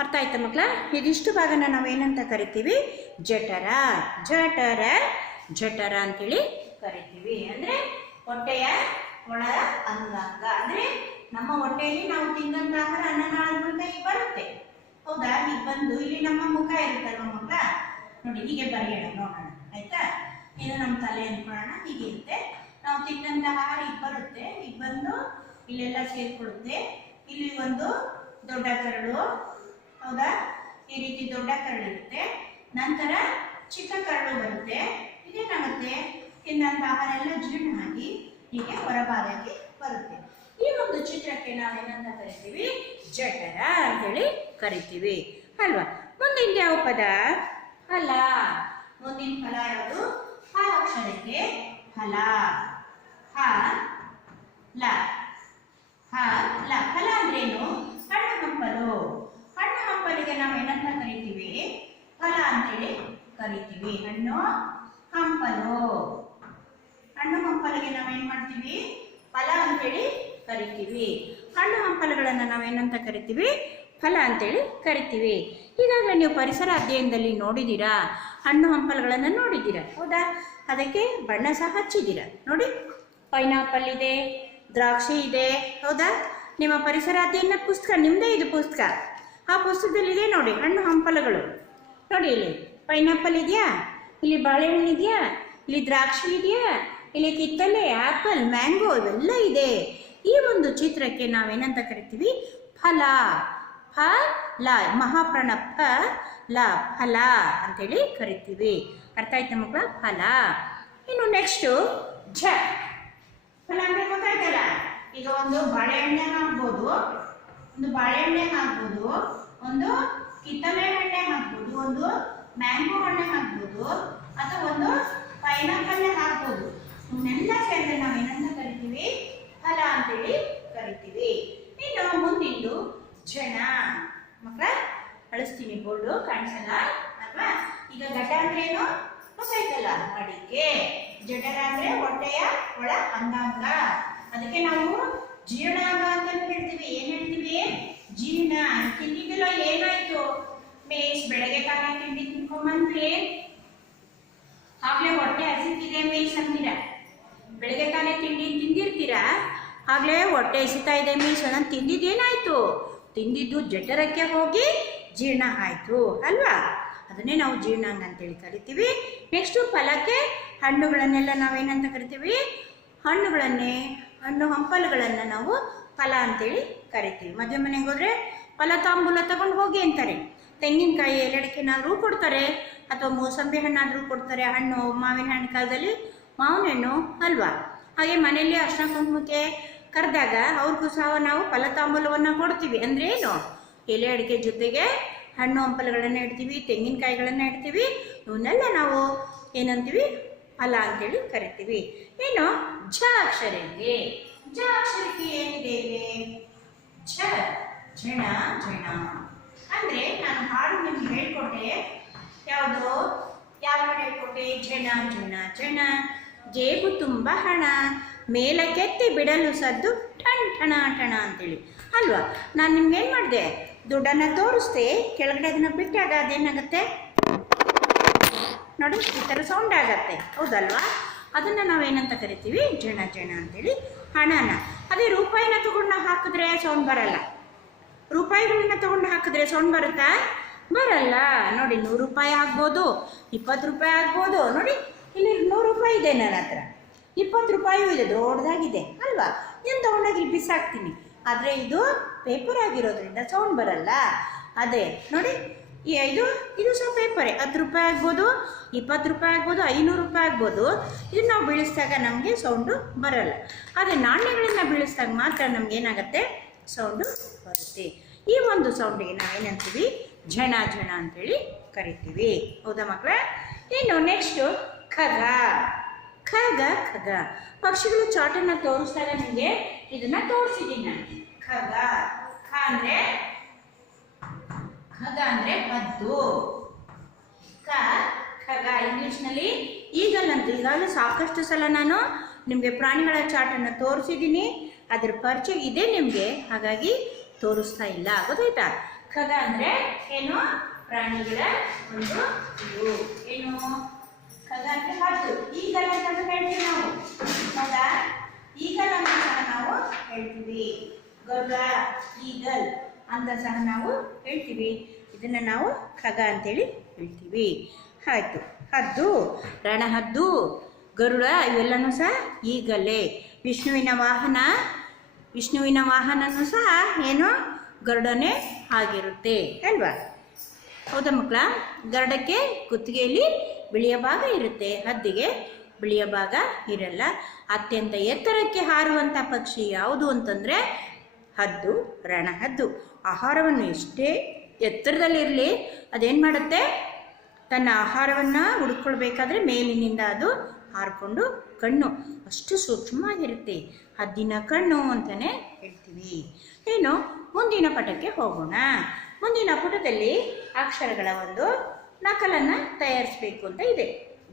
ಅರ್ಥ ಆಯ್ತಾ ಮಕ್ಕಳ? ಇದಿಷ್ಟು ಭಾಗನ ನಾವೇನಂತ ಕರಿತೀವಿ? ಜಠರ. ಜಠರ ಜಠರ ಅಂತೇಳಿ ಕರಿತೀವಿ. ಅಂದರೆ ಹೊಟ್ಟೆಯ ಒಳ ಅಂಗಾಂಗ. ಅಂದರೆ ನಮ್ಮ ಹೊಟ್ಟೆಯಲ್ಲಿ ನಾವು ತಿಂದಂತ ಆಹಾರ ಅನ್ನನಾಳದ ಮೂಲಕ ಈಗ ಬರುತ್ತೆ. ಹೌದಾ? ಈಗ ಬಂದು ಇಲ್ಲಿ ನಮ್ಮ ಮುಖ ಇರುತ್ತಲ್ವ ಮಕ್ಕಳ, ನೋಡಿ ಹೀಗೆ ಬರೆಯೋಣ, ನೋಡೋಣ ಆಯ್ತಾ? ಇದು ನಮ್ಮ ತಲೆ ಅನ್ಕೊಳ್ಳೋಣ, ಹೀಗೆ ಇರುತ್ತೆ. ನಾವು ತಿಂದಂತ ಆಹಾರ ಈಗ ಬರುತ್ತೆ, ಈಗ ಬಂದು ಇಲ್ಲೆಲ್ಲ ಸೇರ್ಕೊಳ್ಳುತ್ತೆ. ಇಲ್ಲಿ ಒಂದು ದೊಡ್ಡ ಕರಳು, ಹೌದಾ? ಈ ರೀತಿ ದೊಡ್ಡ ಕರಳು ಇರುತ್ತೆ. ನಂತರ ಚಿಕ್ಕ ಕರಳು ಬರುತ್ತೆ. ಇದೇನಾಗುತ್ತೆ? ತಿಂದಂತ ಆಹಾರ ಎಲ್ಲ ಜೀರ್ಣ ಆಗಿ ಹೀಗೆ ಹೊರಭಾಗಕ್ಕೆ ಬರುತ್ತೆ. ಈ ಒಂದು ಚಿತ್ರಕ್ಕೆ ನಾವೇನಂತ ಕರಿತೀವಿ? ಜಠರ ಅಂತೇಳಿ ಕರಿತೀವಿ ಅಲ್ವಾ? ಮುಂದಿನ ಯಾವ ಪದ? ಫಲ. ಮುಂದಿನ ಫಲ ಯಾವುದು? ಹ ಅಕ್ಷರಕ್ಕೆ ಫಲ. ಹ ಲ. ಹ ಲ. ಫಲ ಅಂದ್ರೇನು? ಹಣ್ಣು ಹಂಪಲು. ಹಣ್ಣು ಹಂಪಲಿಗೆ ನಾವೇನಂತ ಕರಿತೀವಿ? ಫಲ ಅಂತೇಳಿ ಕರಿತೀವಿ. ಹಣ್ಣು ಹಂಪಲು. ಹಣ್ಣು ಹಂಪಲಿಗೆ ನಾವೇನ್ ಮಾಡ್ತೀವಿ? ಫಲ ಅಂತೇಳಿ ಕರಿತೀವಿ. ಹಣ್ಣು ಹಂಪಲುಗಳನ್ನು ನಾವೇನಂತ ಕರಿತೀವಿ? ಫಲ ಅಂತೇಳಿ ಕರಿತೀವಿ. ಈಗಾಗಲೇ ನೀವು ಪರಿಸರ ಅಧ್ಯಯನದಲ್ಲಿ ನೋಡಿದ್ದೀರಾ, ಹಣ್ಣು ಹಂಪಲುಗಳನ್ನು ನೋಡಿದ್ದೀರಾ, ಹೌದಾ? ಅದಕ್ಕೆ ಬಣ್ಣ ಸಹ ಹಚ್ಚಿದ್ದೀರಾ. ನೋಡಿ, ಪೈನಾಪಲ್ ಇದೆ, ದ್ರಾಕ್ಷಿ ಇದೆ, ಹೌದಾ? ನಿಮ್ಮ ಪರಿಸರ ಅಧ್ಯಯನ ಪುಸ್ತಕ, ನಿಮ್ಮದೇ ಇದು ಪುಸ್ತಕ. ಆ ಪುಸ್ತಕದಲ್ಲಿ ಇದೆ ನೋಡಿ ಹಣ್ಣು ಹಂಪಲುಗಳು. ನೋಡಿ, ಇಲ್ಲಿ ಪೈನಾಪಲ್ ಇದೆಯಾ, ಇಲ್ಲಿ ಬಾಳೆಹಣ್ಣು ಇದೆಯಾ, ಇಲ್ಲಿ ದ್ರಾಕ್ಷಿ ಇದೆಯಾ, ಇಲ್ಲಿ ಕಿತ್ತಲೆ, ಆ್ಯಪಲ್, ಮ್ಯಾಂಗೋ ಇವೆಲ್ಲ ಇದೆ. ಈ ಒಂದು ಚಿತ್ರಕ್ಕೆ ನಾವೇನಂತ ಕರಿತೀವಿ? ಫಲ. ಫಲ. ಮಹಾಪ್ರಾಣ ಫ ಲ. ಫಲ ಅಂತೇಳಿ ಕರಿತೀವಿ. ಅರ್ಥ ಆಯ್ತಾ ಮಕ್ಕಳ? ಫಲ. ಇನ್ನು ನೆಕ್ಸ್ಟು ಝ. ಫಲ ಅಂದ್ರೆ ಗೊತ್ತಾಯ್ತಲ್ಲ? ಈಗ ಒಂದು ಬಾಳೆಹಣ್ಣೆ ಹಾಕ್ಬೋದು, ಒಂದು ಬಾಳೆಹಣ್ಣೆ ಹಾಕ್ಬೋದು, ಒಂದು ಕಿತ್ತಲೆ ಹಣ್ಣೆ ಹಾಕ್ಬೋದು, ಒಂದು ಮ್ಯಾಂಗೋ ಹಣ್ಣೆ ಹಾಕ್ಬೋದು, ಅಥವಾ ಒಂದು ಪೈನಾಪಲ್ ಹಾಕ್ಬೋದು. ಇವನ್ನೆಲ್ಲ ಸೇರಿದ್ರೆ ನಾವೇನಂತ ಕರಿತೀವಿ? ಫಲ ಅಂತೇಳಿ ಕರಿತೀವಿ. ಇನ್ನು ಮುಂದಿಂದು ಜನ. ಮಕ್ಕಳ ಅಳಿಸ್ತೀನಿ, ಬೋರ್ಡು ಕಾಣಿಸಲ್ಲ ಅಲ್ವಾ? ಈಗ ಘಟ ಅಂದ್ರೆ ಏನು ಗೊತ್ತಾಯ್ತಲ್ಲ? ಅಡಿಕೆ. ಜಠರ ಅಂದ್ರೆ ಹೊಟ್ಟೆಯ ಒಳ ಅಂಗಾಂಗ. ಅದಕ್ಕೆ ನಾವು ಜೀರ್ಣಾಂಗ ಅಂತ ಹೇಳ್ತೀವಿ. ಏನ್ ಹೇಳ್ತೀವಿ? ಜೀರ್ಣ. ತಿಂದಿದ್ದಲ್ಲ, ಏನಾಯ್ತು? ಮೇಸ್ ಬೆಳಗ್ಗೆ ಕಾಲ ತಿಂಡಿ ತಿನ್ಕೊಂಬಂದ್ರಿ, ಆಗ್ಲೇ ಹೊಟ್ಟೆ ಹಸಿತಿದೆ ಮೇಸ್ ಅಂತೀರಾ. ಬೆಳಗ್ಗೆ ತಾನೇ ತಿಂಡಿ ತಿಂದಿರ್ತೀರಾ, ಆಗ್ಲೇ ಹೊಟ್ಟೆ ಹಸಿತಾ ಇದೆ ಮೀನ್ಸ್ ನಾನು ತಿಂದಿದ್ದೇನಾಯ್ತು? ತಿಂದಿದ್ದು ಜಠರಕ್ಕೆ ಹೋಗಿ ಜೀರ್ಣ ಆಯಿತು ಅಲ್ವಾ? ಅದನ್ನೇ ನಾವು ಜೀರ್ಣಾಂಗ ಅಂತೇಳಿ ಕರಿತೀವಿ. ನೆಕ್ಸ್ಟು ಫಲಕ್ಕೆ ಹಣ್ಣುಗಳನ್ನೆಲ್ಲ ನಾವೇನಂತ ಕರಿತೀವಿ? ಹಣ್ಣುಗಳನ್ನೇ, ಹಣ್ಣು ಹಂಪಲುಗಳನ್ನು ನಾವು ಫಲ ಅಂತೇಳಿ ಕರಿತೀವಿ. ಮದುವೆ ಮನೆಗೆ ಹೋದರೆ ಫಲ ತಾಂಬೂಲ ತಗೊಂಡು ಹೋಗಿ ಅಂತಾರೆ. ತೆಂಗಿನಕಾಯಿ ಎಲೆಡಿಕೆನಾದರೂ ಕೊಡ್ತಾರೆ, ಅಥವಾ ಮೂಸಂಬಿ ಹಣ್ಣಾದರೂ ಕೊಡ್ತಾರೆ. ಹಣ್ಣು ಮಾವಿನ ಹಣ್ಣು ಕಾಲದಲ್ಲಿ ಮಾವಿನ ಹಣ್ಣು ಅಲ್ವಾ? ಹಾಗೆ ಮನೆಯಲ್ಲಿ ಅರ್ಶಿನ ಕುಂಕುಮಕ್ಕೆ ಕರೆದಾಗ ಅವ್ರಿಗೂ ಸಹ ನಾವು ಫಲತಾಂಬೂಲವನ್ನು ಕೊಡ್ತೀವಿ. ಅಂದರೆ ಏನು? ಎಲೆ ಅಡಿಕೆ ಜೊತೆಗೆ ಹಣ್ಣು ಹಂಪಲುಗಳನ್ನು ಇಡ್ತೀವಿ, ತೆಂಗಿನಕಾಯಿಗಳನ್ನು ಇಡ್ತೀವಿ. ಇವನ್ನೆಲ್ಲ ನಾವು ಏನಂತೀವಿ? ಫಲ ಅಂತೇಳಿ ಕರಿತೀವಿ. ಏನು? ಝ ಅಕ್ಷರ ಇದೆ. ಝ ಅಕ್ಷರಕ್ಕೆ ಏನಿದೆ ಇಲ್ಲಿ? ಝ. ಝಣ. ಝಣ ಅಂದರೆ ನಾನು ಹಾಡು ನಿಮ್ಗೆ ಹೇಳ್ಕೊಟ್ಟೆ. ಯಾವುದು? ಯಾವ ಹಾಡು ಹೇಳ್ಕೊಟ್ಟೆ? ಝಣ ಝಣ ಝಣ. ಜೇಬು ತುಂಬ ಹಣ, ಮೇಲಕ್ಕೆತ್ತಿ ಬಿಡಲು ಸದ್ದು ಠಣ್ ಠಣ ಠಣ ಅಂತೇಳಿ ಅಲ್ವಾ? ನಾನು ನಿಮ್ಗೆ ಏನು ಮಾಡಿದೆ? ದುಡ್ಡನ್ನು ತೋರಿಸ್ದೆ, ಕೆಳಗಡೆ ಅದನ್ನು ಬಿಟ್ಟಾಗ ಅದೇನಾಗುತ್ತೆ ನೋಡಿ, ಈ ಥರ ಸೌಂಡ್ ಆಗತ್ತೆ, ಹೌದಲ್ವಾ? ಅದನ್ನು ನಾವೇನಂತ ಕರಿತೀವಿ? ಜಣ ಜಣ ಅಂತೇಳಿ ಹಣನ. ಅದೇ ರೂಪಾಯಿನ ತಗೊಂಡು ಹಾಕಿದ್ರೆ ಸೌಂಡ್ ಬರಲ್ಲ. ರೂಪಾಯಿಗಳನ್ನ ತಗೊಂಡು ಹಾಕಿದ್ರೆ ಸೌಂಡ್ ಬರುತ್ತಾ? ಬರಲ್ಲ. ನೋಡಿ, 100 ರೂಪಾಯಿ ಆಗ್ಬೋದು, 20 ರೂಪಾಯಿ ಆಗ್ಬೋದು. ನೋಡಿ, ಇಲ್ಲಿ 100 ರೂಪಾಯಿ ಇದೆ ನನ್ನ ಹತ್ರ, 20 ರೂಪಾಯಿಯೂ ಇದೆ, ದೊಡ್ಡದಾಗಿದೆ ಅಲ್ವಾ? ನಾನು ತಗೊಂಡಾಗಿ ಇಲ್ಲಿ ಬಿಸಾಕ್ತೀನಿ. ಆದರೆ ಇದು ಪೇಪರ್ ಆಗಿರೋದ್ರಿಂದ ಸೌಂಡ್ ಬರಲ್ಲ. ಅದೇ ನೋಡಿ, ಇದು ಸಹ ಪೇಪರೇ. 10 ರೂಪಾಯಿ ಆಗ್ಬೋದು, 20 ರೂಪಾಯಿ ಆಗ್ಬೋದು, 500 ರೂಪಾಯಿ ಆಗ್ಬೋದು. ಇದು ನಾವು ಬೀಳಿಸಿದಾಗ ನಮಗೆ ಸೌಂಡು ಬರಲ್ಲ. ಆದರೆ ನಾಣ್ಯಗಳನ್ನು ಬೀಳಿಸಿದಾಗ ಮಾತ್ರ ನಮ್ಗೆ ಏನಾಗುತ್ತೆ? ಸೌಂಡು ಬರುತ್ತೆ. ಈ ಒಂದು ಸೌಂಡಿಗೆ ನಾವೇನಂತೀವಿ? ಝಣ ಝಣ ಅಂತೇಳಿ ಕರಿತೀವಿ. ಹೌದಾ ಮಕ್ಕಳೇ? ಇನ್ನು ನೆಕ್ಸ್ಟು ಖಗ. ಖಗ ಖಗ. ಪಕ್ಷಿಗಳು ಚಾಟನ್ನು ತೋರಿಸಿದಾಗ ನಿಮಗೆ ಇದನ್ನು ತೋರಿಸಿದ್ದೀನಿ ನಾನು. ಖಗ. ಖಗ ಅಂದರೆ ಹದ್ದು. ಖಗ ಇಂಗ್ಲೀಷ್ನಲ್ಲಿ ಈಗಲ್ ಅಂತ. ಈಗಾಗಲೇ ಸಾಕಷ್ಟು ಸಲ ನಾನು ನಿಮಗೆ ಪ್ರಾಣಿಗಳ ಚಾಟನ್ನು ತೋರಿಸಿದ್ದೀನಿ. ಅದರ ಪರಿಚಯ ಇದೆ ನಿಮಗೆ, ಹಾಗಾಗಿ ತೋರಿಸ್ತಾ ಇಲ್ಲ. ಗೊತ್ತಾಯ್ತಾ? ಖಗ ಅಂದ್ರೆ ಏನು? ಪ್ರಾಣಿಗಳ ಒಂದು ಇದು ಏನು? ಖಗ ಅಂದ್ರೆ ಹದ್ದು. ಈಗಲ್ ಅಂತ ಹೇಳ್ತೀವಿ ನಾವು. ಹೌದಾ? ಈಗಲ್ ಅಂತ ಸಹ ನಾವು ಹೇಳ್ತೀವಿ. ಗರುಡ, ಈಗಲ್ ಅಂತ ಸಹ ನಾವು ಹೇಳ್ತೀವಿ. ಇದನ್ನ ನಾವು ಖಗ ಅಂತೇಳಿ ಹೇಳ್ತೀವಿ. ಆಯ್ತು. ಹದ್ದು, ರಣಹದ್ದು, ಗರುಡ ಇವೆಲ್ಲನೂ ಸಹ ಈಗಲೇ. ವಿಷ್ಣುವಿನ ವಾಹನನೂ ಸಹ ಏನು? ಗರುಡನೇ ಆಗಿರುತ್ತೆ ಅಲ್ವಾ? ಹೌದಾ ಮಕ್ಕಳ? ಗರುಡಕ್ಕೆ ಕುತ್ತಿಗೆಯಲ್ಲಿ ಬಿಳಿಯ ಭಾಗ ಇರುತ್ತೆ, ಹದ್ದಿಗೆ ಬಿಳಿಯ ಭಾಗ ಇರಲ್ಲ. ಅತ್ಯಂತ ಎತ್ತರಕ್ಕೆ ಹಾರುವಂಥ ಪಕ್ಷಿ ಯಾವುದು ಅಂತಂದರೆ ಹದ್ದು, ರಣಹದ್ದು. ಆಹಾರವನ್ನು ಎಷ್ಟೇ ಎತ್ತರದಲ್ಲಿರಲಿ ಅದೇನು ಮಾಡುತ್ತೆ? ತನ್ನ ಆಹಾರವನ್ನು ಹುಡುಕೊಳ್ಬೇಕಾದ್ರೆ ಮೇಲಿನಿಂದ ಅದು ಹಾರಿಕೊಂಡು ಕಣ್ಣು ಅಷ್ಟು ಸೂಕ್ಷ್ಮವಾಗಿರುತ್ತೆ. ಹದ್ದಿನ ಕಣ್ಣು ಅಂತಲೇ ಹೇಳ್ತೀವಿ. ಏನು? ಮುಂದಿನ ಪುಟಕ್ಕೆ ಹೋಗೋಣ. ಮುಂದಿನ ಪುಟದಲ್ಲಿ ಅಕ್ಷರಗಳ ಒಂದು ನಕಲನ್ನು ತಯಾರಿಸಬೇಕು ಅಂತ ಇದೆ.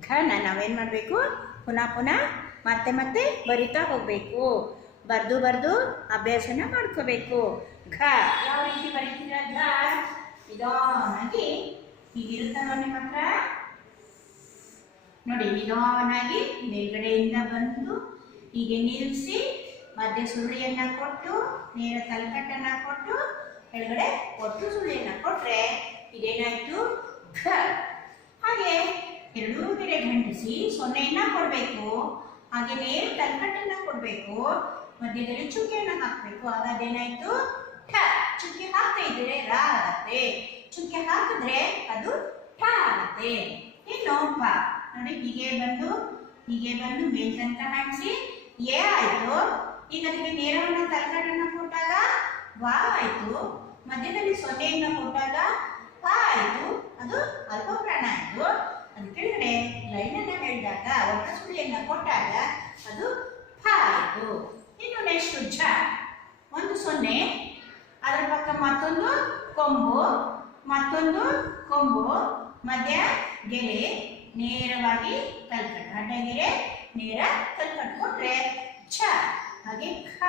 ಘನ ನಾವೇನು ಮಾಡಬೇಕು? ಪುನಃ ಮತ್ತೆ ಬರಿತಾ ಹೋಗಬೇಕು. ಬರೆದು ಅಭ್ಯಾಸನ ಮಾಡ್ಕೋಬೇಕು. ಘ ಯಾವ ರೀತಿ ಬರೀತೀರ? ಘ ನಿಧಾನಾಗಿ ಹೀಗಿರುತ್ತಲ್ವ ನಿಮ್ಮ ಹತ್ರ? ನೋಡಿ, ನಿಧಾನಾಗಿ ಮೇಲ್ಗಡೆಯಿಂದ ಬಂದು ಹೀಗೆ ನಿಲ್ಲಿಸಿ ಮಧ್ಯೆ ಸುರುಳಿಯನ್ನ ಕೊಟ್ಟು ನೇರ ತಲಕಟ್ಟನ್ನ ಕೊಟ್ಟು ಕೆಳಗಡೆ ಒಟ್ಟು ಸುರುಳಿಯನ್ನ ಕೊಟ್ರೆ ಇದೇನಾಯ್ತು? ಘ. ಹಾಗೆ ಎರಡೂ ಕಡೆ ಗಂಟಿಸಿ ಸೊನ್ನೆಯನ್ನ ಕೊಡಬೇಕು. ಹಾಗೆ ನೇರ ತಲಕಟ್ಟನ್ನ ಕೊಡಬೇಕು. ಮಧ್ಯದಲ್ಲಿ ಚುಕ್ಕೆಯನ್ನ ಹಾಕಬೇಕು. ಆಗ ಅದೇನಾಯ್ತು? ಠ. ಚುಕ್ಕೆ ಹಾಕ್ತಾ ಇದ್ರೆ ರ ಆಗತ್ತೆ. ಚುಕ್ಕೆ ಹಾಕಿದ್ರೆ ಅದು ಠ ಆಗತ್ತೆ. ಇನ್ನು ಪ ನೋಡಿ, ಹೀಗೆ ಬಂದು ಮೇಲ್ತನಕ ಹಾಕಿಸಿ ಎ ಆಯ್ತು. ಈಗ ಅದಕ್ಕೆ ನೇರವನ್ನ ತಲಕಟ್ಟನ್ನ ಕೊಟ್ಟಾಗ ವ ಆಯ್ತು. ಮಧ್ಯದಲ್ಲಿ ಸೊನ್ನೆಯನ್ನ ಕೊಟ್ಟಾಗ ಪ ಆಯ್ತು. ಅದು ಅಲ್ಪ ಪ್ರಾಣ ಆಯ್ತು. ಅದು ಕೆಳಗಡೆ ಲೈನನ್ನ ಹೇಳಿದಾಗ ಒಟ್ಟ ಸುಳಿಯನ್ನ ಕೊಟ್ಟಾಗ ಅದು ಫ ಆಯ್ತು. ಇನ್ನು ನೆಕ್ಸ್ಟ್ ಝ. ಒಂದು ಸೊನ್ನೆ, ಅದರ ಪಕ್ಕ ಮತ್ತೊಂದು ಕೊಂಬು, ಮಧ್ಯ ಗೆರೆ, ನೇರವಾಗಿ ತಲಕಟ್ಟು, ಅಡ್ಡಗೆರೆ ನೇರ ತಲಕಟ್ಟು ಕೊಟ್ರೆ ಛ. ಹಾಗೆ ಖ.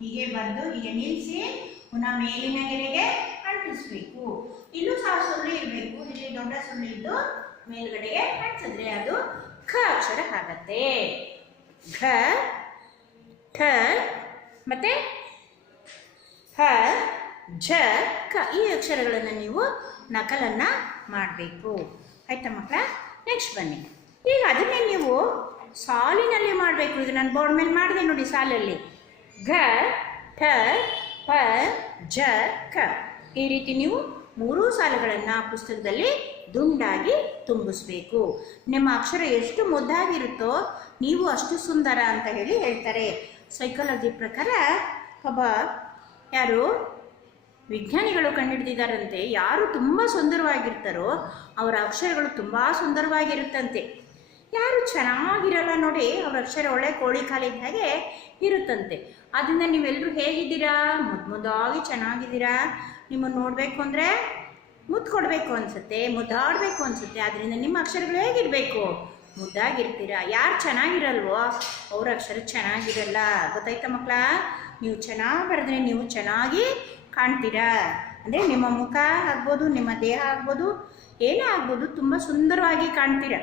ಹೀಗೆ ಬಂದು ಹೀಗೆ ನಿಲ್ಲಿಸಿ ಪುನಃ ಮೇಲಿನ ಗೆರೆಗೆ ಅಂಟಿಸ್ಬೇಕು. ಇಲ್ಲೂ ಸಹ ಸುರುಳಿ ಇರಬೇಕು. ಇಲ್ಲಿ ದೊಡ್ಡ ಸುರುಳಿ ಇದ್ದು ಮೇಲ್ಗಡೆಗೆ ಅಂಟಿಸಿದ್ರೆ ಅದು ಖ ಅಕ್ಷರ ಆಗತ್ತೆ. ಘ, ಠ, ಮತ್ತೆ ಹ, ಝ, ಕ ಈ ಅಕ್ಷರಗಳನ್ನು ನೀವು ನಕಲನ್ನ ಮಾಡಬೇಕು. ಆಯ್ತಾ ಮಕ್ಕಳ? ನೆಕ್ಸ್ಟ್ ಬನ್ನಿ. ಈಗ ಅದನ್ನೇ ನೀವು ಸಾಲಿನಲ್ಲಿ ಮಾಡಬೇಕು. ಈಗ ನಾನು ಬೋರ್ಡ್ ಮೇಲೆ ಮಾಡಿದೆ ನೋಡಿ, ಸಾಲಲ್ಲಿ ಘ, ಠ, ಪ, ಝ, ಕ ಈ ರೀತಿ ನೀವು 3 ಸಾಲುಗಳನ್ನು ಪುಸ್ತಕದಲ್ಲಿ ದುಂಡಾಗಿ ತುಂಬಿಸ್ಬೇಕು. ನಿಮ್ಮ ಅಕ್ಷರ ಎಷ್ಟು ಮುದ್ದಾಗಿರುತ್ತೋ ನೀವು ಅಷ್ಟು ಸುಂದರ ಅಂತ ಹೇಳಿ ಹೇಳ್ತಾರೆ. ಸೈಕಾಲಜಿ ಪ್ರಕಾರ ಒಬ್ಬ ಯಾರು ವಿಜ್ಞಾನಿಗಳು ಕಂಡುಹಿಡಿದಿದ್ದಾರಂತೆ, ಯಾರು ತುಂಬ ಸುಂದರವಾಗಿರ್ತಾರೋ ಅವರ ಅಕ್ಷರಗಳು ತುಂಬ ಸುಂದರವಾಗಿರುತ್ತಂತೆ. ಯಾರು ಚೆನ್ನಾಗಿರಲ್ಲ ನೋಡಿ, ಅವ್ರ ಅಕ್ಷರ ಒಳ್ಳೆ ಕೋಳಿ ಕಾಲಿದ್ದ ಹಾಗೆ ಇರುತ್ತಂತೆ. ಆದ್ದರಿಂದ ನೀವೆಲ್ಲರೂ ಹೇಗಿದ್ದೀರಾ? ಮುದ್ದಾಗಿ ಚೆನ್ನಾಗಿದ್ದೀರಾ? ನಿಮ್ಮನ್ನು ನೋಡಬೇಕು ಅಂದರೆ ಮುದ್ದು ಕೊಡಬೇಕು ಅನಿಸುತ್ತೆ, ಮುದ್ದಾಡಬೇಕು ಅನಿಸುತ್ತೆ. ಆದ್ದರಿಂದ ನಿಮ್ಮ ಅಕ್ಷರಗಳು ಹೇಗಿರಬೇಕು? ಮುದ್ದಾಗಿರ್ತೀರಾ. ಯಾರು ಚೆನ್ನಾಗಿರಲ್ವೋ ಅವ್ರ ಅಕ್ಷರ ಚೆನ್ನಾಗಿರಲ್ಲ. ಗೊತ್ತಾಯ್ತಾ ಮಕ್ಕಳ? ನೀವು ಚೆನ್ನಾಗಿ ಬರೆದ್ರೆ ನೀವು ಚೆನ್ನಾಗಿ ಕಾಣ್ತೀರಾ. ಅಂದರೆ ನಿಮ್ಮ ಮುಖ ಆಗ್ಬೋದು, ನಿಮ್ಮ ದೇಹ ಆಗ್ಬೋದು, ಏನೇ ಆಗ್ಬೋದು, ತುಂಬ ಸುಂದರವಾಗಿ ಕಾಣ್ತೀರ.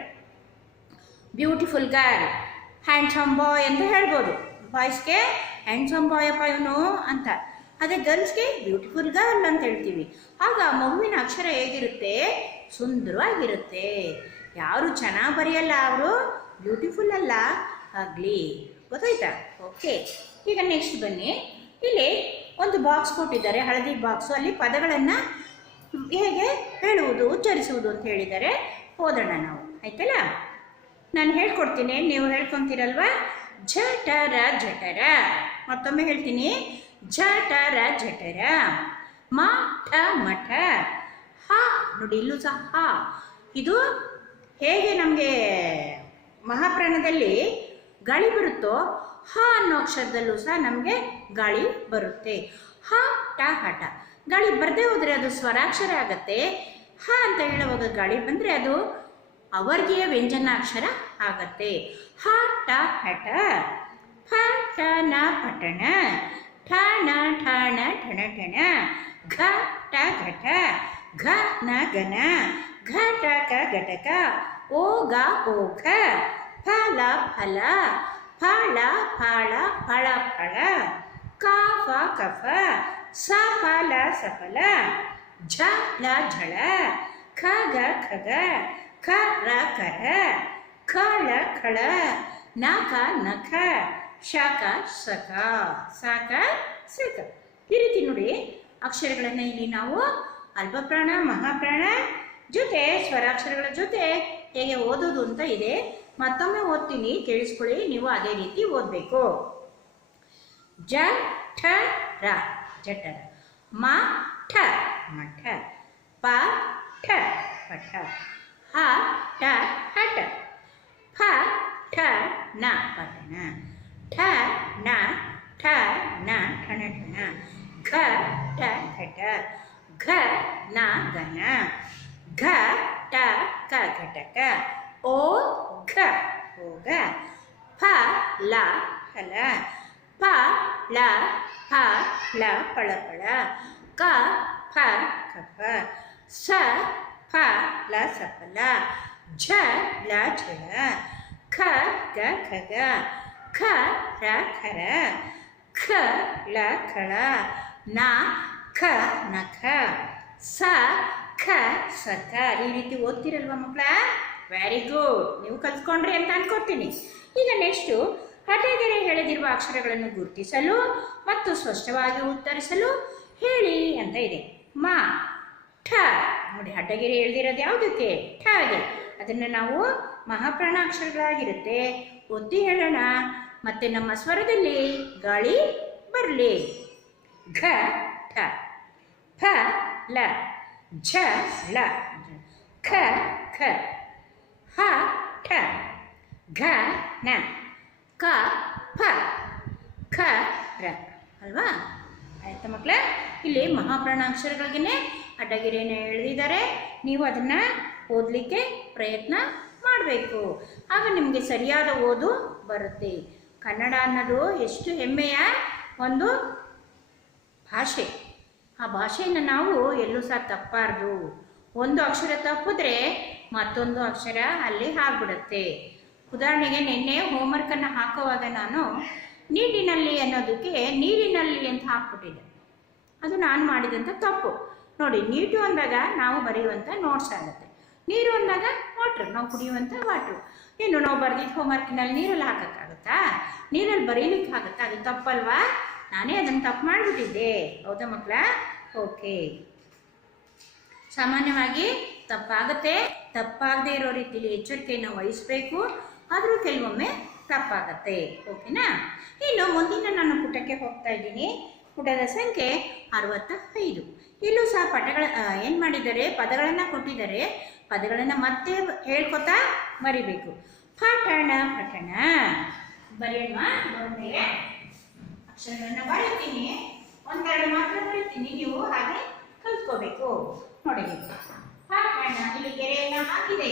ಬ್ಯೂಟಿಫುಲ್ ಗರ್ಲ್, ಹ್ಯಾಂಡ್ಸಮ್ ಬಾಯ್ ಅಂತ ಹೇಳ್ಬೋದು. ಬಾಯ್ಸ್ಗೆ ಹ್ಯಾಂಡ್ಸಮ್ ಬಾಯ್ ಅಪ್ಪ ಇವನು ಅಂತ, ಅದೇ ಗರ್ಲ್ಸ್ಗೆ ಬ್ಯೂಟಿಫುಲ್ ಗರ್ಲ್ ಅಂತ ಹೇಳ್ತೀವಿ. ಆಗ ಮಗುವಿನ ಅಕ್ಷರ ಹೇಗಿರುತ್ತೆ? ಸುಂದರವಾಗಿರುತ್ತೆ. ಯಾರು ಚೆನ್ನಾಗಿ ಬರೆಯಲ್ಲ ಅವರು ಬ್ಯೂಟಿಫುಲ್ ಅಲ್ಲ, ಆಗ್ಲಿ. ಗೊತ್ತಾಯ್ತಾ? ಓಕೆ. ಈಗ ನೆಕ್ಸ್ಟ್ ಬನ್ನಿ. ಇಲ್ಲಿ ಒಂದು ಬಾಕ್ಸ್ ಕೊಟ್ಟಿದ್ದಾರೆ, ಹಳದಿ ಬಾಕ್ಸು. ಅಲ್ಲಿ ಪದಗಳನ್ನು ಹೇಗೆ ಹೇಳುವುದು, ಉಚ್ಚರಿಸುವುದು ಅಂತ ಹೇಳಿದ್ದಾರೆ. ಓದೋಣ ನಾವು, ಆಯ್ತಲ್ಲ? ನಾನು ಹೇಳ್ಕೊಡ್ತೀನಿ, ನೀವು ಹೇಳ್ಕೊತೀರಲ್ವ? ಜಠರ ಜಠರ. ಮತ್ತೊಮ್ಮೆ ಹೇಳ್ತೀನಿ, ಜಠರ ಜಠರ. ಮಠ ಮಠ. ಹ ನೋಡಿ, ಇಲ್ಲೂ ಸಹ ಹ. ಇದು ಹೇಗೆ ನಮಗೆ ಮಹಾಪ್ರಾಣದಲ್ಲಿ ಗಾಳಿ ಬರುತ್ತೋ ಹ ಅನ್ನೋ ಅಕ್ಷರದಲ್ಲೂ ಸಹ ನಮಗೆ ಗಾಳಿ ಬರುತ್ತೆ. ಹ ಟ ಹಠ. ಗಾಳಿ ಬರದೇ ಹೋದರೆ ಅದು ಸ್ವರಾಕ್ಷರ ಆಗತ್ತೆ. ಹ ಅಂತ ಹೇಳುವಾಗ ಗಾಳಿ ಬಂದರೆ ಅದು ಅವರ್ಗೀಯ ವ್ಯಂಜನಾಕ್ಷರ ಆಗತ್ತೆ. ಹ ಟ ಹಠ. ಫ ಟ ನ ಪಠಣ. ಠ ಣ ಠ ಣ ಠಣ ಠಣ. ಘ ಟ ಘಟ, ಘ ನ ಗನ, ಘಟ ಕ ಘಟಕ, ಓ ಗ ಓಘ, ಫಲ ಫಲ, ಫಳ ಫಾಳ ಫಳ ಫಳ, ಕ ಫ ಕಫ, ಸ ಫಲ ಸಫಲ, ಝ ಲ ಝಳ, ಖ ಗ ಖಗ, ಖ ರ ಕರ, ಖ ಳ ಖಳ, ನ ಕ ನಖ, ಶ ಕ ಸಕ, ಸ ಕ ಸಕ. ಈ ರೀತಿ ನೋಡಿ ಅಕ್ಷರಗಳನ್ನು ಇಲ್ಲಿ ನಾವು ಅಲ್ಪಪ್ರಾಣ ಮಹಾಪ್ರಾಣ ಜೊತೆ ಸ್ವರಾಕ್ಷರಗಳ ಜೊತೆ ಹೇಗೆ ಓದೋದು ಅಂತ ಇದೆ. ಮತ್ತೊಮ್ಮೆ ಓದ್ತೀನಿ, ಕೇಳಿಸ್ಕೊಳ್ಳಿ. ನೀವು ಅದೇ ರೀತಿ ಓದಬೇಕು. ಜ ಠ ರ ಜಠರ, ಮ ಠ ಮಠ, ಪ ಠ ಪಠ, ಹ ಟ ಹಠ, ಫ ಠ ನ ಪಠಣ, ಠ ನ ಠ ನ ಠಣ ಠಣ, ಘ ಟ ಘಟ, ಘ ನ ಗನ, ಘ ಟ ಕ ಘಟಕ, ಓ ಘ ಓಗ, ಫ ಲ ಫಲ, ಪ ಳ ಫ ಲ ಫಳ ಫಳ, ಕ ಫ ಕಫ, ಸ ಫ ಲ ಸಫಲ, ಝ ಲ ಝಳ, ಖ ಗ ಖಗ, ಖ ರ ಖರ, ಖ ಳ ಖಳ, ನ ಖ ನಖ, ಸ ಖ ಸಖ. ಈ ರೀತಿ ಓದ್ತಿರಲ್ವ ಮಕ್ಕಳ? ವೆರಿ ಗುಡ್, ನೀವು ಕಲ್ತ್ಕೊಂಡ್ರಿ ಅಂತ ಅನ್ಕೋತೀನಿ. ಈಗ ನೆಕ್ಸ್ಟು ಹಠಗೆರೆ ಹೇಳದಿರುವ ಅಕ್ಷರಗಳನ್ನು ಗುರುತಿಸಲು ಮತ್ತು ಸ್ಪಷ್ಟವಾಗಿ ಉತ್ತರಿಸಲು ಹೇಳಿ ಅಂತ ಇದೆ. ಮ ಠ ನೋಡಿ, ಹಠಗೆರೆ ಎಳೆದಿರೋದು ಯಾವುದಕ್ಕೆ? ಠಗೆ. ಅದನ್ನು ನಾವು ಮಹಾಪ್ರಾಣ ಅಕ್ಷರಗಳಾಗಿರುತ್ತೆ, ಒತ್ತಿ ಹೇಳೋಣ. ಮತ್ತೆ ನಮ್ಮ ಸ್ವರದಲ್ಲಿ ಗಾಳಿ ಬರಲಿ. ಘ ಠ, ಫ ಲ, ಝ ಳ, ಖ ಖ, ಹ ಠ, ಘ ನ, ಕ ಫ, ಖ ರ ಅಲ್ವಾ? ಆಯ್ತಾ ಮಕ್ಕಳ? ಇಲ್ಲಿ ಮಹಾಪ್ರಾಣ ಅಕ್ಷರಗಳಿಗೇ ಅಡ್ಡಗೆರೆಯನ್ನು ಎಳೆದಿದ್ದಾರೆ. ನೀವು ಅದನ್ನು ಓದಲಿಕ್ಕೆ ಪ್ರಯತ್ನ ಮಾಡಬೇಕು, ಆಗ ನಿಮಗೆ ಸರಿಯಾದ ಓದು ಬರುತ್ತೆ. ಕನ್ನಡ ಅನ್ನೋದು ಎಷ್ಟು ಹೆಮ್ಮೆಯ ಒಂದು ಭಾಷೆ. ಆ ಭಾಷೆಯನ್ನು ನಾವು ಎಲ್ಲೂ ಸಹ ತಪ್ಪಾರ್ದು. ಒಂದು ಅಕ್ಷರ ತಪ್ಪಿದ್ರೆ ಮತ್ತೊಂದು ಅಕ್ಷರ ಅಲ್ಲಿ ಆಗ್ಬಿಡುತ್ತೆ. ಉದಾಹರಣೆಗೆ ನಿನ್ನೆ ಹೋಮ್ವರ್ಕನ್ನು ಹಾಕುವಾಗ ನಾನು ನೀರಿನಲ್ಲಿ ಅನ್ನೋದಕ್ಕೆ ನೀರಿನಲ್ಲಿ ಅಂತ ಹಾಕ್ಬಿಟ್ಟಿದ್ದೆ. ಅದು ನಾನು ಮಾಡಿದಂಥ ತಪ್ಪು. ನೋಡಿ, ನೀಟು ಅಂದಾಗ ನಾವು ಬರೆಯುವಂಥ ನೋಟ್ಸ್ ಆಗುತ್ತೆ, ನೀರು ಅಂದಾಗ ವಾಟ್ರು, ನಾವು ಕುಡಿಯುವಂಥ ವಾಟ್ರು. ಇನ್ನು ನಾವು ಬರೆದಿದ್ದು ಹೋಮ್ವರ್ಕಿನಲ್ಲಿ ನೀರಲ್ಲಿ ಹಾಕೋಕ್ಕಾಗುತ್ತಾ? ನೀರಲ್ಲಿ ಬರೀಲಿಕ್ಕೆ ಆಗುತ್ತಾ? ಅದು ತಪ್ಪಲ್ವಾ? ನಾನೇ ಅದನ್ನು ತಪ್ಪು ಮಾಡಿಬಿಟ್ಟಿದ್ದೆ. ಹೌದಾ ಮಕ್ಕಳ? ಓಕೆ, ಸಾಮಾನ್ಯವಾಗಿ ತಪ್ಪಾಗುತ್ತೆ. ತಪ್ಪಾಗದೇ ಇರೋ ರೀತಿಯಲ್ಲಿ ಎಚ್ಚರಿಕೆಯನ್ನು ವಹಿಸಬೇಕು. ಆದರೂ ಕೆಲವೊಮ್ಮೆ ತಪ್ಪಾಗತ್ತೆ. ಓಕೆನಾ? ಇನ್ನು ಮುಂದಿನ ನಾನು ಪುಟಕ್ಕೆ ಹೋಗ್ತಾ ಇದ್ದೀನಿ. ಪುಟದ ಸಂಖ್ಯೆ 65. ಇಲ್ಲೂ ಸಹ ಏನು ಮಾಡಿದ್ದಾರೆ, ಪದಗಳನ್ನು ಕೊಟ್ಟಿದ್ದಾರೆ. ಪದಗಳನ್ನು ಮತ್ತೆ ಹೇಳ್ಕೊತಾ ಬರಿಬೇಕು. ಪಠಣ ಪಠಣ ಬರೆಯೋಣ. ಬರೋದೇ ಅಕ್ಷರಗಳನ್ನು ಬರೀತೀನಿ, ಒಂದೆರಡು ಮಾತ್ರ ಬರೀತೀನಿ, ನೀವು ಹಾಗೆ ಕಲ್ತ್ಕೋಬೇಕು. ನೋಡಿ, ಪಠಣ ಇಲ್ಲಿ ಗೆರೆಯನ್ನು ಹಾಕಿದೆ.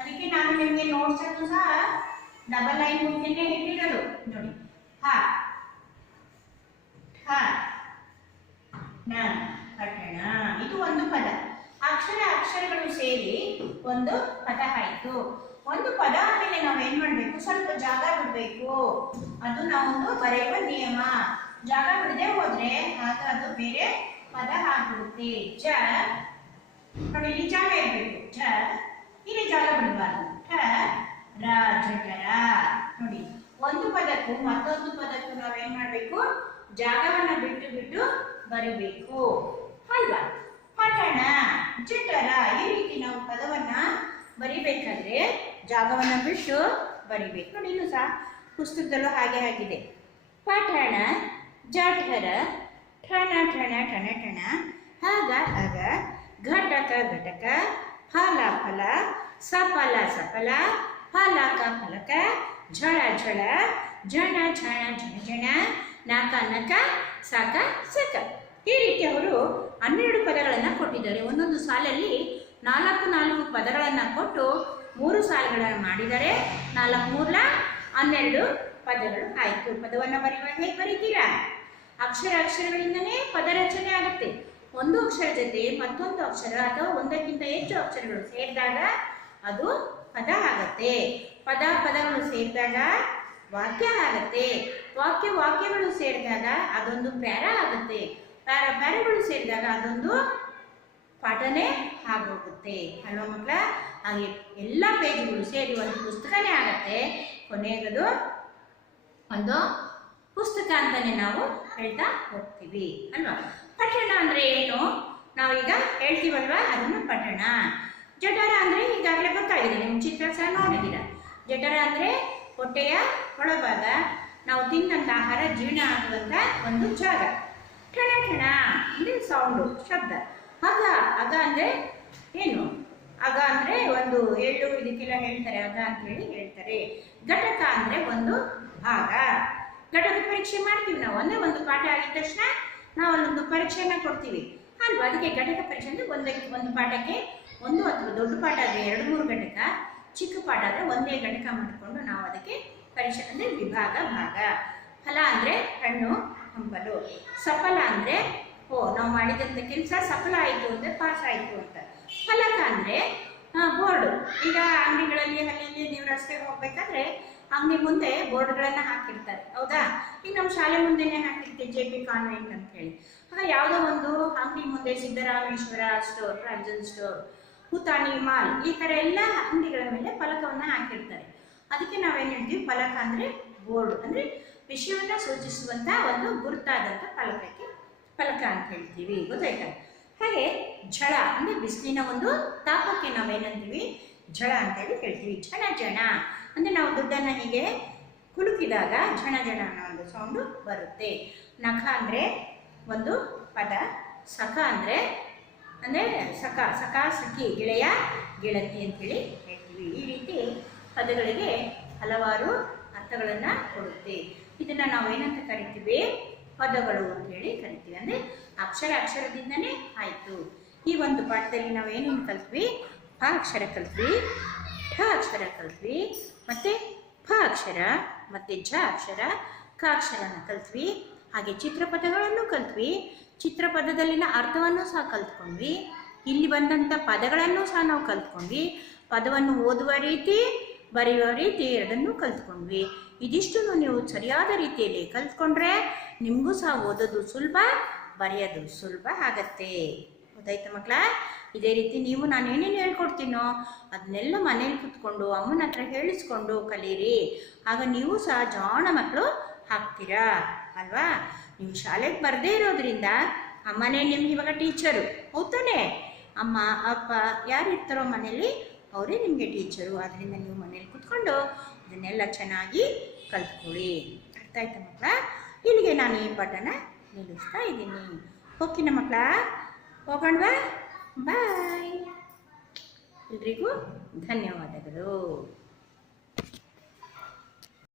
ಅದಕ್ಕೆ ನಾನು ನಿಮಗೆ ನೋಟ್ಸ್ ಅನ್ನು ಸಹ ಡಬಲ್ ಲೈನ್ ಮುಂದೆನೇ ಇಟ್ಟಿರೋದು. ನೋಡಿ, ಹ ಠ ನ ಪಠಣ, ಇದು ಒಂದು ಪದ. ಅಕ್ಷರಗಳು ಸೇರಿ ಒಂದು ಪದ ಆಯಿತು. ಒಂದು ಪದ ಆದಮೇಲೆ ನಾವು ಏನು ಮಾಡಬೇಕು? ಸ್ವಲ್ಪ ಜಾಗ ಬಿಡಬೇಕು. ಅದು ನಾವು ಬರೆಯುವ ನಿಯಮ. ಜಾಗ ಬಿಡದೆ ಹೋದ್ರೆ ಆಗ ಅದು ಬೇರೆ ಪದ ಆಗ್ಬಿಡುತ್ತೆ. ಜ ನೋಡಿ, ಇಲ್ಲಿ ಜಾಗ ಇರಬೇಕು. ಜ ಇಲ್ಲಿ ಜಾಗ ಬಿಡಬಾರ್ದು. ಠ ರ ಜಠರ. ನೋಡಿ, ಒಂದು ಪದಕ್ಕೂ ಮತ್ತೊಂದು ಪದಕ್ಕೂ ನಾವೇನ್ ಮಾಡಬೇಕು? ಜಾಗವನ್ನ ಬಿಟ್ಟು ಬಿಟ್ಟು ಬರಿಬೇಕು ಅಲ್ವಾ? ಪಠಣ ಜಠರ, ಈ ರೀತಿ ನಾವು ಪದವನ್ನ ಬರಿಬೇಕಾದ್ರೆ ಜಾಗವನ್ನ ಬಿಟ್ಟು ಬರಿಬೇಕು. ನೋಡಿ, ಇಲ್ಲೂ ಸಹ ಪುಸ್ತಕದಲ್ಲೂ ಹಾಗೆ ಆಗಿದೆ. ಪಠಣ ಜಠರ, ಠಣ ಠಣ ಠಣ ಠಣ, ಹಗ ಅಗ, ಘಟಕ ಘಟಕ, ಫಲ ಫಲ, ಸಫಲ ಸಫಲ, ಫಲಕ ಫಲಕ, ಝಳ ಝಳ, ಝಣ ಝಣ ಝಣ ಝಣ, ನಕ ನಕ, ಸಕ ಸಕ. ಈ ರೀತಿ ಅವರು 12 ಪದಗಳನ್ನು ಕೊಟ್ಟಿದ್ದಾರೆ. ಒಂದೊಂದು ಸಾಲಲ್ಲಿ 4 ಪದಗಳನ್ನು ಕೊಟ್ಟು 3 ಸಾಲುಗಳನ್ನು ಮಾಡಿದ್ದಾರೆ. 4 3 12 ಪದಗಳು ಆಯಿತು. ಪದವನ್ನು ಬರೆಯುವಾಗ ಹೇಗೆ ಬರೀತೀರಾ? ಅಕ್ಷರಗಳಿಂದನೇ ಪದ ರಚನೆ ಆಗುತ್ತೆ. ಒಂದು ಅಕ್ಷರ ಜೊತೆ ಮತ್ತೊಂದು ಅಕ್ಷರ ಅಥವಾ ಒಂದಕ್ಕಿಂತ ಹೆಚ್ಚು ಅಕ್ಷರಗಳು ಸೇರಿದಾಗ ಅದು ಪದ ಆಗತ್ತೆ. ಪದಗಳು ಸೇರಿದಾಗ ವಾಕ್ಯ ಆಗತ್ತೆ. ವಾಕ್ಯಗಳು ಸೇರಿದಾಗ ಅದೊಂದು ಪ್ಯಾರ ಆಗುತ್ತೆ. ಪ್ಯಾರಗಳು ಸೇರಿದಾಗ ಅದೊಂದು ಪಾಠನೇ ಆಗೋಗುತ್ತೆ ಅಲ್ವಾ ಮಕ್ಕಳ? ಹಾಗೆ ಎಲ್ಲ ಪೇಜ್ಗಳು ಸೇರಿ ಒಂದು ಪುಸ್ತಕನೇ ಆಗತ್ತೆ. ಕೊನೆಗದು ಒಂದು ಪುಸ್ತಕ ಅಂತಾನೆ ನಾವು ಹೇಳ್ತಾ ಹೋಗ್ತೀವಿ ಅಲ್ವಾ? ಪಠಣ ಅಂದ್ರೆ ಏನು? ನಾವೀಗ ಹೇಳ್ತೀವಲ್ವಾ, ಅದನ್ನು ಪಠಣ. ಜಠರ ಅಂದ್ರೆ ಈಗಾಗಲೇ ಗೊತ್ತಾಗಿದೆ, ನಿಮ್ಮ ಚಿತ್ರ ಸಹ ನೋಡಿದ್ದೀರ. ಜಠರ ಅಂದ್ರೆ ಹೊಟ್ಟೆಯ ಒಳಭಾಗ, ನಾವು ತಿಂದಂತ ಆಹಾರ ಜೀರ್ಣ ಆಗುವಂತ ಒಂದು ಜಾಗ. ಠಣ ಠಣ ಅಂದ್ರೆ ಸೌಂಡು, ಶಬ್ದ. ಅಗ ಅಂದ್ರೆ ಏನು? ಅಗ ಅಂದ್ರೆ ಒಂದು ಎಳ್ಳು, ಇದಕ್ಕೆಲ್ಲ ಹೇಳ್ತಾರೆ ಅಗ ಅಂತ ಹೇಳಿ ಹೇಳ್ತಾರೆ. ಘಟಕ ಅಂದ್ರೆ ಒಂದು ಭಾಗ. ಘಟಕ ಪರೀಕ್ಷೆ ಮಾಡ್ತೀವಿ ನಾವು. ಅಂದ್ರೆ ಒಂದು ಪಾಠ ಆಗಿದ ತಕ್ಷಣ ನಾವು ಅಲ್ಲೊಂದು ಪರೀಕ್ಷೆಯನ್ನ ಕೊಡ್ತೀವಿ ಅಲ್ವಾ? ಅದಕ್ಕೆ ಘಟಕ ಪರೀಕ್ಷೆ ಅಂದ್ರೆ ಒಂದು ಪಾಠಕ್ಕೆ ಒಂದು ಅಥವಾ ದೊಡ್ಡ ಪಾಠ ಆದರೆ 2-3 ಘಟಕ, ಚಿಕ್ಕ ಪಾಠ ಆದರೆ ಒಂದೇ ಘಟಕ ಮಾಡಿಕೊಂಡು ನಾವು ಅದಕ್ಕೆ ಪರೀಕ್ಷೆ ಅಂದ್ರೆ ವಿಭಾಗ, ಭಾಗ. ಫಲ ಅಂದ್ರೆ ಹಣ್ಣು, ಹಂಪಲು. ಸಫಲ ಅಂದ್ರೆ ನಾವು ಮಾಡಿದಂಥ ಕೆಲಸ ಸಫಲ ಆಯಿತು ಅಂದ್ರೆ ಪಾಸ್ ಆಯಿತು ಅಂತ. ಫಲಕ ಅಂದ್ರೆ ಬೋರ್ಡು. ಈಗ ಅಂಗಡಿಗಳಲ್ಲಿ ಅಲ್ಲಿ ನೀವು ರಸ್ತೆಗೆ ಹೋಗ್ಬೇಕಾದ್ರೆ ಅಂಗಡಿ ಮುಂದೆ ಬೋರ್ಡ್ಗಳನ್ನ ಹಾಕಿರ್ತಾರೆ, ಹೌದಾ? ಈಗ ನಮ್ಮ ಶಾಲೆ ಮುಂದೆನೇ ಹಾಕಿರ್ತೀವಿ, JP ಕಾನ್ವೆಂಟ್ ಅಂತ ಹೇಳಿ. ಆಗ ಯಾವುದೋ ಒಂದು ಅಂಗಡಿ ಮುಂದೆ ಸಿದ್ದರಾಮೇಶ್ವರ ಸ್ಟೋರ್, ಪ್ರಾಂಜಲ್ ಸ್ಟೋರ್, ಹುತಾನಿ ಮಾಲ್, ಈ ಥರ ಎಲ್ಲ ಅಂಗಡಿಗಳ ಮೇಲೆ ಫಲಕವನ್ನ ಹಾಕಿರ್ತಾರೆ. ಅದಕ್ಕೆ ನಾವೇನು ಹೇಳ್ತೀವಿ? ಫಲಕ ಅಂದ್ರೆ ಬೋರ್ಡ್, ಅಂದ್ರೆ ವಿಷಯವನ್ನ ಸೂಚಿಸುವಂತ ಒಂದು ಗುರುತಾದಂಥ ಫಲಕಕ್ಕೆ ಫಲಕ ಅಂತ ಹೇಳ್ತೀವಿ. ಗೊತ್ತಾಯ್ತಾ? ಹಾಗೆ ಝಳ ಅಂದ್ರೆ ಬಿಸಿಲಿನ ಒಂದು ತಾಪಕ್ಕೆ ನಾವೇನಂತೀವಿ? ಝಳ ಅಂತ ಹೇಳಿ ಹೇಳ್ತೀವಿ. ಝಣ ಅಂದ್ರೆ ನಾವು ದುಡ್ಡನ್ನ ಹೀಗೆ ಕುಲುಕಿದಾಗ ಝಣ ಅನ್ನೋ ಒಂದು ಸೌಂಡು ಬರುತ್ತೆ. ನಖ ಅಂದ್ರೆ ಒಂದು ಪದ. ಸಖ ಅಂದ್ರೆ ಸಖ ಸಖಿ, ಗೆಳೆಯ ಗೆಳತಿ ಅಂತೇಳಿ ಹೇಳ್ತೀವಿ. ಈ ರೀತಿ ಪದಗಳಿಗೆ ಹಲವಾರು ಅರ್ಥಗಳನ್ನ ಕೊಡುತ್ತೆ. ಇದನ್ನ ನಾವು ಏನಂತ ಕರಿತೀವಿ? ಪದಗಳು ಅಂತ ಹೇಳಿ ಕರಿತೀವಿ. ಅಂದ್ರೆ ಅಕ್ಷರದಿಂದನೇ ಆಯ್ತು. ಈ ಒಂದು ಪಾಠದಲ್ಲಿ ನಾವು ಏನೇನು ಕಲ್ತ್ವಿ? ಪ ಅಕ್ಷರ ಕಲ್ತ್ವಿ, ಠ ಅಕ್ಷರ ಕಲ್ತ್ವಿ, ಮತ್ತೆ ಫ ಅಕ್ಷರ, ಮತ್ತೆ ಝ ಅಕ್ಷರ, ಕ ಅಕ್ಷರನ ಕಲ್ತ್ವಿ. ಹಾಗೆ ಚಿತ್ರಪದಗಳನ್ನು ಕಲ್ತ್ವಿ. ಚಿತ್ರಪದದಲ್ಲಿನ ಅರ್ಥವನ್ನು ಸಹ ಕಲ್ತ್ಕೊಂಡ್ವಿ. ಇಲ್ಲಿ ಬಂದಂಥ ಪದಗಳನ್ನು ಸಹ ನಾವು ಕಲ್ತ್ಕೊಂಡ್ವಿ. ಪದವನ್ನು ಓದುವ ರೀತಿ, ಬರೆಯುವ ರೀತಿ ಎರಡನ್ನೂ ಕಲ್ತ್ಕೊಂಡ್ವಿ. ಇದಿಷ್ಟು ನೀವು ಸರಿಯಾದ ರೀತಿಯಲ್ಲಿ ಕಲ್ತ್ಕೊಂಡ್ರೆ ನಿಮಗೂ ಸಹ ಓದೋದು ಸುಲಭ, ಬರೆಯೋದು ಸುಲಭ ಆಗತ್ತೆ. ಗೊತ್ತಾಯ್ತಾ ಮಕ್ಕಳ? ಇದೇ ರೀತಿ ನೀವು ನಾನು ಏನೇನು ಹೇಳ್ಕೊಡ್ತೀನೋ ಅದನ್ನೆಲ್ಲ ಮನೇಲಿ ಕೂತ್ಕೊಂಡು ಅಮ್ಮನ ಹತ್ರ ಹೇಳಿಸ್ಕೊಂಡು ಕಲೀರಿ. ಆಗ ನೀವು ಸಹ ಜಾಣ ಮಕ್ಕಳು ಆಗ್ತೀರಾ ಅಲ್ವಾ? ನೀವು ಶಾಲೆಗೆ ಬರದೇ ಇರೋದ್ರಿಂದ ಅಮ್ಮನೇ ನಿಮ್ಗೆ ಇವಾಗ ಟೀಚರು, ಹೌದಾನೆ? ಅಮ್ಮ ಅಪ್ಪ ಯಾರು ಇರ್ತಾರೋ ಮನೇಲಿ ಅವರೇ ನಿಮಗೆ ಟೀಚರು. ಆದ್ದರಿಂದ ನೀವು ಮನೇಲಿ ಕೂತ್ಕೊಂಡು ಇದನ್ನೆಲ್ಲ ಚೆನ್ನಾಗಿ ಕಲ್ತ್ಕೊಳ್ಳಿ. ಅರ್ಥ ಆಯ್ತಾ ಮಕ್ಕಳ? ಇಲ್ಲಿಗೆ ನಾನು ಈ ಪಾಠನ ನಿಲ್ಲಿಸ್ತಾ ಇದ್ದೀನಿ. ಓಕೆನಾ ಮಕ್ಕಳ? ಹೋಗೋಣವಾ? ಬಾಯ್. ಎಲ್ರಿಗೂ ಧನ್ಯವಾದಗಳು.